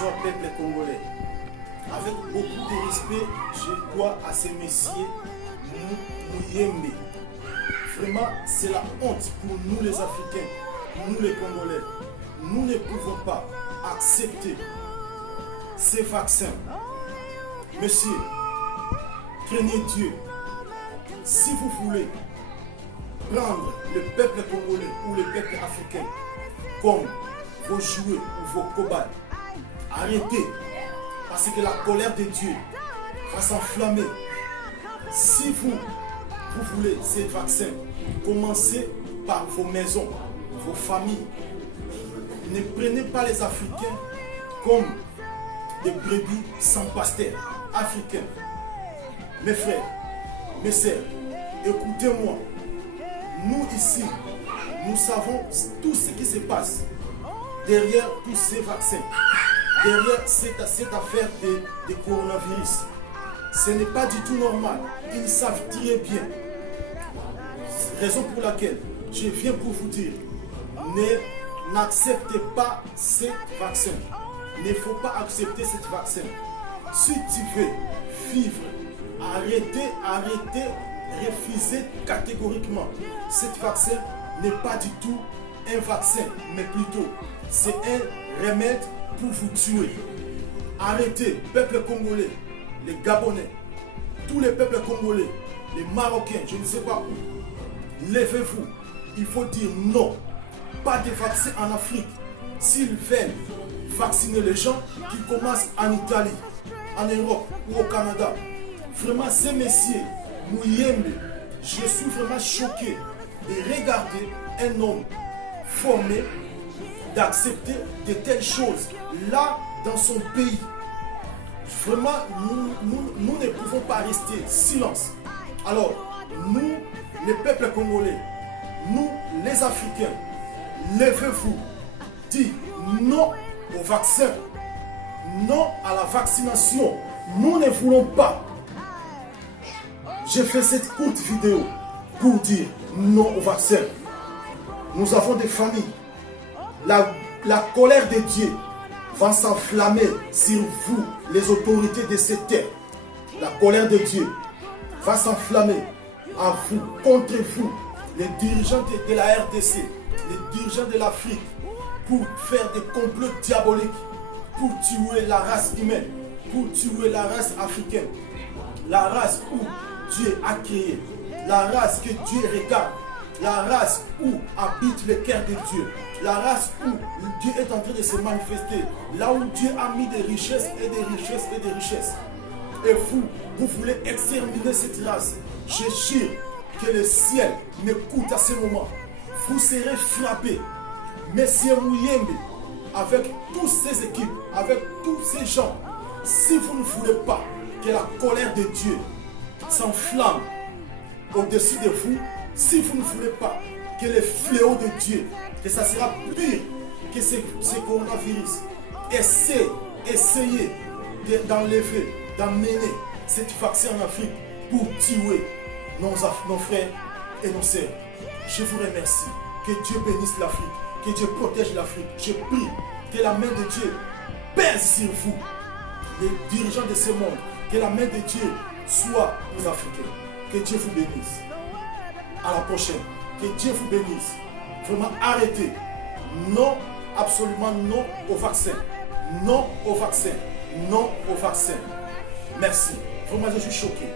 bonsoir peuple congolais. Avec beaucoup de respect, je dois à ces messieurs Mouyembe. Vraiment, c'est la honte pour nous les Africains, nous les Congolais. Nous ne pouvons pas accepter ces vaccins. Monsieur, craignez Dieu. Si vous voulez prendre le peuple congolais ou le peuple africain comme vos jouets ou vos cobayes, arrêtez, parce que la colère de Dieu va s'enflammer. Si vous voulez ces vaccins, commencez par vos maisons, vos familles. Ne prenez pas les Africains comme des brebis sans pasteur. Africains, mes frères, mes sœurs, écoutez-moi. Nous ici, nous savons tout ce qui se passe derrière tous ces vaccins, derrière cette affaire de coronavirus. Ce n'est pas du tout normal. Ils savent très bien. Raison pour laquelle je viens pour vous dire, n'acceptez pas ces vaccins. Il ne faut pas accepter ce vaccin. Si tu veux vivre, arrêtez, refusez catégoriquement. Ce vaccin n'est pas du tout un vaccin, mais plutôt c'est un remède pour vous tuer. Arrêtez, peuple congolais, les Gabonais, tous les peuples congolais, les Marocains, je ne sais pas où. Levez-vous. Il faut dire non. Pas de vaccin en Afrique. S'ils veulent vacciner les gens qui commencent en Italie, en Europe ou au Canada. Vraiment, ces messieurs, Mouyembe, je suis vraiment choqué de regarder un homme formé d'accepter de telles choses là dans son pays. Vraiment, nous ne pouvons pas rester silence. Alors, nous, les peuples congolais, nous, les Africains, levez-vous, dites non au vaccin, non à la vaccination. Nous ne voulons pas. J'ai fait cette courte vidéo pour dire non au vaccin. Nous avons des familles. La colère de Dieu va s'enflammer sur vous, les autorités de cette terre. La colère de Dieu va s'enflammer à vous, contre vous, les dirigeants de la RDC, les dirigeants de l'Afrique, pour faire des complots diaboliques, pour tuer la race humaine, pour tuer la race africaine, la race où Dieu a créé, la race que Dieu regarde, la race où habite le cœur de Dieu, la race où Dieu est en train de se manifester, là où Dieu a mis des richesses et des richesses et des richesses. Et vous voulez exterminer cette race. Je jure que le ciel m'écoute à ce moment. Vous serez frappés. Monsieur Mouyembe, avec toutes ces équipes, avec tous ces gens, si vous ne voulez pas que la colère de Dieu s'enflamme au-dessus de vous, si vous ne voulez pas que le fléau de Dieu, que ça sera pire que ce coronavirus, essayez d'enlever, d'amener cette vaccin en Afrique pour tuer nos frères et nos sœurs. Je vous remercie. Que Dieu bénisse l'Afrique, que Dieu protège l'Afrique. Je prie que la main de Dieu pèse sur vous, les dirigeants de ce monde, que la main de Dieu soit aux Africains. Que Dieu vous bénisse. À la prochaine. Que Dieu vous bénisse. Vraiment arrêtez. Non, absolument non au vaccin. Non au vaccin. Non au vaccin. Merci. Vraiment, je suis choqué.